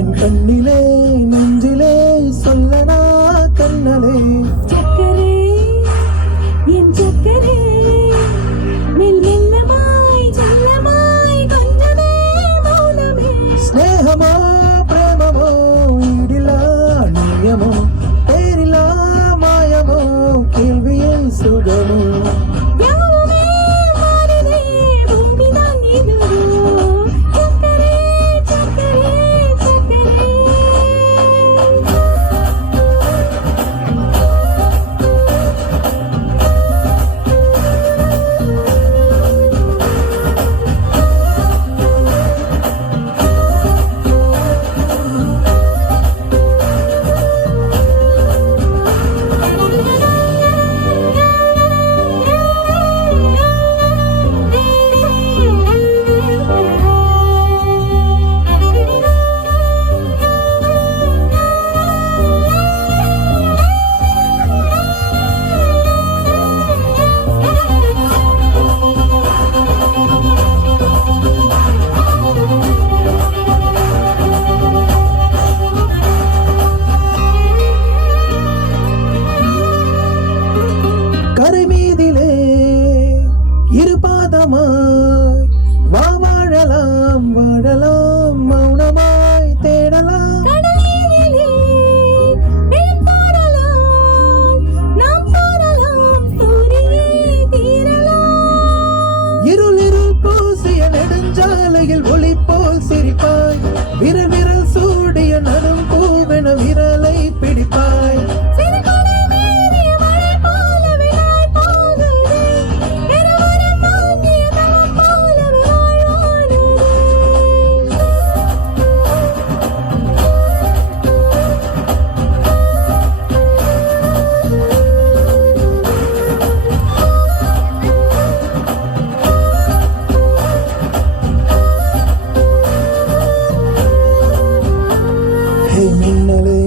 என் கண்ணிலே நெஞ்சிலே சொல்லனா கண்ணலே சக்கரே என் சக்கரே மெல் மெல்லமாய் செல்லமாய் கொஞ்சமே மௌனமே ஸ்நேகமோ பிரேமமோ ஈடிலா நியமோ பேரிலா மாயமோ கேள்வியே சுகமோ யாவுமே மாறினே பூமிதான் இதுவோ சக்கரே சக்கரே சக்கரே கரை மீதிலே இரு பாதமாய் வாழலாம் வாழலாம் மௌனமாய் தேடலாம் கடலிலே வெள்ளம் தோறலாம் நாம் தோறலாம் தூரியே தீரலாம் இருள் இருள் பூசிய நெடுஞ்சாலையில் ஒளி போல் சிரிப்பாய் விரல் விரல் சூடிய நடும் பூவென விரலை பிடிப்பாய் சிறுகொடை மீறிய மழை போல விழாய் போகுதே பெருவரம் வாங்கிய தவம் போல வாழ்வானதே ஹே மின்னலே